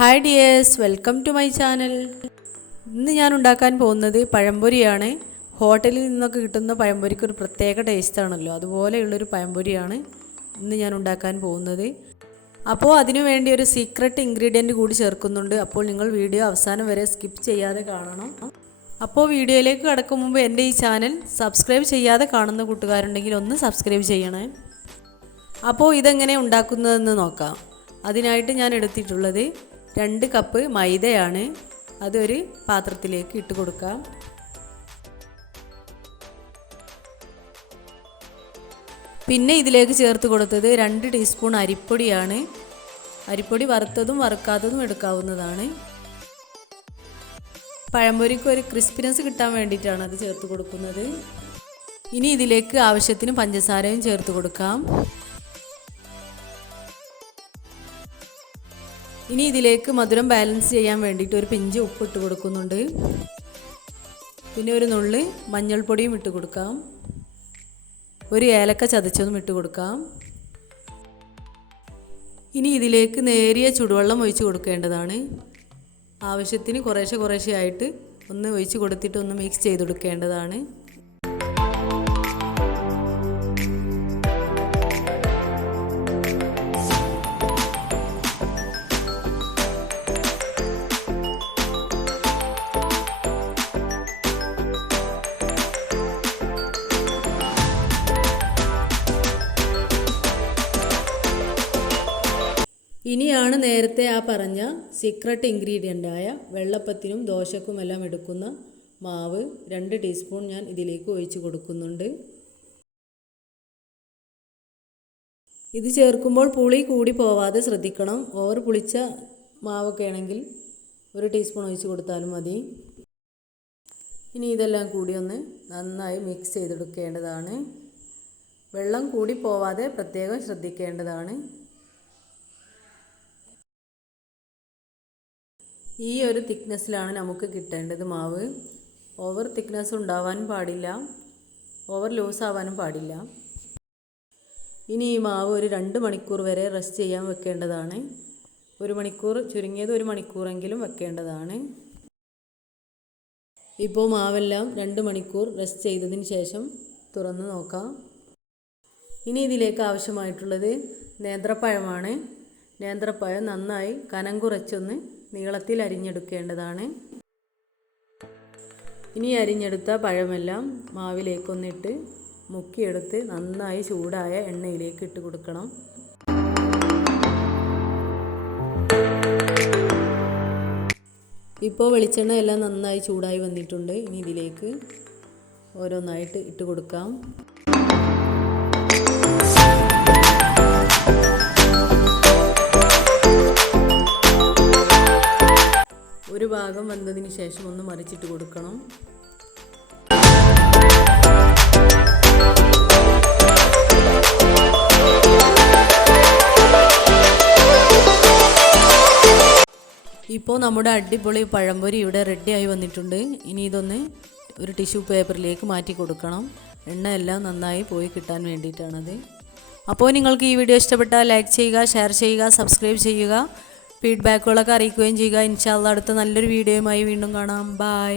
Hi dears, welcome to my channel. ഇന്ന് ഞാൻ ഉണ്ടാക്കാൻ പോകുന്നത് പഴംപൊരിയാണ്. ഹോട്ടലിൽ നിന്നൊക്കെ കിട്ടുന്ന പഴംപൊരിക്ക് ഒരു പ്രത്യേക ടേസ്റ്റ് ആണല്ലോ. അതുപോലെയുള്ള ഒരു പഴംപൊരിയാണ് ഇന്ന് ഞാൻ ഉണ്ടാക്കാൻ പോകുന്നത്. അപ്പോൾ അതിനു വേണ്ടി ഒരു സീക്രട്ട് ഇൻഗ്രീഡിയന്റ് കൂടി ചേർക്കുന്നുണ്ട്. അപ്പോൾ നിങ്ങൾ വീഡിയോ അവസാനം വരെ സ്കിപ്പ് ചെയ്യാതെ കാണണം. അപ്പോൾ വീഡിയോയിലേക്ക് കടക്കും മുമ്പ് എൻ്റെ ഈ ചാനൽ സബ്സ്ക്രൈബ് ചെയ്യാതെ കാണുന്ന കൂട്ടുകാരുണ്ടെങ്കിൽ ഒന്ന് സബ്സ്ക്രൈബ് ചെയ്യണേ. അപ്പോൾ ഇതെങ്ങനെ ഉണ്ടാക്കുന്നതെന്ന് നോക്കാം. അതിനായിട്ട് ഞാൻ എടുത്തിട്ടുള്ളത് 2 കപ്പ് മൈദയാണ്. അതൊരു പാത്രത്തിലേക്ക് ഇട്ട് കൊടുക്കാം. പിന്നെ ഇതിലേക്ക് ചേർത്ത് കൊടുത്തത് 2 ടീസ്പൂൺ അരിപ്പൊടിയാണ്. അരിപ്പൊടി വറുത്തതും വറുക്കാത്തതും എടുക്കാവുന്നതാണ്. പഴംപൊരിക്ക് ഒരു ക്രിസ്പിനെസ് കിട്ടാൻ വേണ്ടിയിട്ടാണ് അത് ചേർത്ത് കൊടുക്കുന്നത്. ഇനി ഇതിലേക്ക് ആവശ്യത്തിന് പഞ്ചസാരയും ചേർത്ത് കൊടുക്കാം. ഇനി ഇതിലേക്ക് മധുരം ബാലൻസ് ചെയ്യാൻ വേണ്ടിയിട്ട് ഒരു പിഞ്ച് ഉപ്പ് ഇട്ട് കൊടുക്കുന്നുണ്ട്. പിന്നെ ഒരു നുള്ളി മഞ്ഞൾപ്പൊടിയും ഇട്ട് കൊടുക്കാം. ഒരു ഏലക്ക ചതച്ചതും ഇട്ട് കൊടുക്കാം. ഇനി ഇതിലേക്ക് നേരിയ ചൂടുവെള്ളം ഒഴിച്ച് കൊടുക്കേണ്ടതാണ്. ആവശ്യത്തിന് കുറേശ്ശെ ആയിട്ട് ഒന്ന് ഒഴിച്ച് കൊടുത്തിട്ട് ഒന്ന് മിക്സ് ചെയ്ത് കൊടുക്കേണ്ടതാണ്. ഇനിയാണ് നേരത്തെ പറഞ്ഞ സീക്രട്ട് ഇൻഗ്രീഡിയൻ്റായ വെള്ളപ്പത്തിനും ദോശക്കുമെല്ലാം എടുക്കുന്ന മാവ് 2 ടീസ്പൂൺ ഞാൻ ഇതിലേക്ക് ഒഴിച്ച് കൊടുക്കുന്നുണ്ട്. ഇത് ചേർക്കുമ്പോൾ പുളി കൂടി പോവാതെ ശ്രദ്ധിക്കണം. ഓവർ പുളിച്ച മാവൊക്കെ ആണെങ്കിൽ 1 ടീസ്പൂൺ ഒഴിച്ച് കൊടുത്താലും മതി. ഇനി ഇതെല്ലാം കൂടി ഒന്ന് നന്നായി മിക്സ് ചെയ്തെടുക്കേണ്ടതാണ്. വെള്ളം കൂടി പോവാതെ പ്രത്യേകം ശ്രദ്ധിക്കേണ്ടതാണ്. ഈ ഒരു തിക്നെസ്സിലാണ് നമുക്ക് കിട്ടേണ്ടത് മാവ്. ഓവർ തിക്നെസ് ഉണ്ടാവാനും പാടില്ല, ഓവർ ലൂസ് ആവാനും പാടില്ല. ഇനി ഈ മാവ് ഒരു 2 മണിക്കൂർ വരെ റെസ്റ്റ് ചെയ്യാൻ വെക്കേണ്ടതാണ്. 1 മണിക്കൂർ, ചുരുങ്ങിയത് 1 മണിക്കൂറെങ്കിലും വെക്കേണ്ടതാണ്. ഇപ്പോൾ മാവെല്ലാം 2 മണിക്കൂർ റെസ്റ്റ് ചെയ്തതിന് ശേഷം തുറന്ന് നോക്കാം. ഇനി ഇതിലേക്ക് ആവശ്യമായിട്ടുള്ളത് നേന്ത്രപ്പഴമാണ്. നേന്ത്രപ്പഴം നന്നായി കനം കുറച്ചൊന്ന് നീളത്തിൽ അരിഞ്ഞെടുക്കേണ്ടതാണ്. ഇനി അരിഞ്ഞെടുത്ത പഴമെല്ലാം മാവിലേക്കൊന്നിട്ട് മുക്കിയെടുത്ത് നന്നായി ചൂടായ എണ്ണയിലേക്ക് ഇട്ട് കൊടുക്കണം. ഇപ്പോൾ വെളിച്ചെണ്ണ എല്ലാം നന്നായി ചൂടായി വന്നിട്ടുണ്ട്. ഇനി ഇതിലേക്ക് ഓരോന്നായിട്ട് ഇട്ട് കൊടുക്കാം. ഒരു ഭാഗം വെന്തതിന് ശേഷം ഒന്ന് മറിച്ചിട്ട് കൊടുക്കണം. ഇപ്പോൾ നമ്മുടെ അടിപൊളി പഴംപൊരി ഇവിടെ റെഡിയായി വന്നിട്ടുണ്ട്. ഇനി ഇതൊന്ന് ഒരു ടിഷ്യൂ പേപ്പറിലേക്ക് മാറ്റി കൊടുക്കണം. എണ്ണ എല്ലാം നന്നായി പോയി കിട്ടാൻ വേണ്ടിയിട്ടാണത്. അപ്പോൾ നിങ്ങൾക്ക് ഈ വീഡിയോ ഇഷ്ടപ്പെട്ടാൽ ലൈക്ക് ചെയ്യുക, ഷെയർ ചെയ്യുക, സബ്സ്ക്രൈബ് ചെയ്യുക. ഫീഡ്ബാക്കുകളൊക്കെ അറിയിക്കുകയും ചെയ്യുക. ഇൻഷാ അല്ലാഹ് അടുത്ത നല്ലൊരു വീഡിയോയുമായി വീണ്ടും കാണാം. ബൈ.